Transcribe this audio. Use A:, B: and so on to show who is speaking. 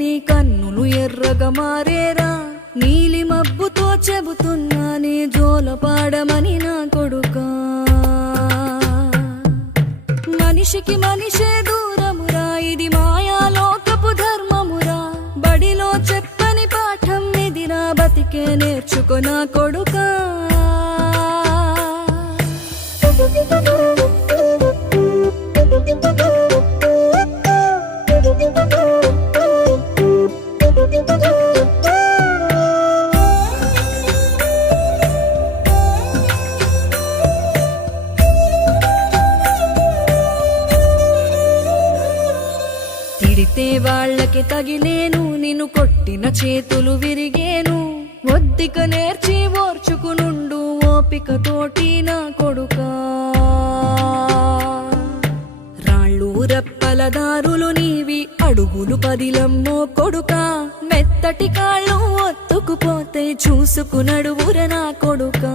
A: నీ కన్నులు ఎర్రగా మారేరా నీలి మబ్బుతో చెబుతున్నా నీ జోలపాడమని నా కొడుక మనిషికి మనిషే దూరమురా ఇది మాయాలోకపు ధర్మమురా బడిలో చెప్పని పాఠం దినా బతికే నేర్చుకో నా కొడుక thank you పడితే వాళ్ళకి తగిలేను నిన్ను కొట్టిన చేతులు విరిగేను ఒద్దిక నేర్చి ఓర్చుకునుండు ఓపిక నా కొడుక రాళ్ళు రప్పలదారులు నీవి అడుగులు పదిలమ్మో కొడుక మెత్తటి కాళ్ళు ఒత్తుకుపోతే చూసుకునడు ఊర నా కొడుకా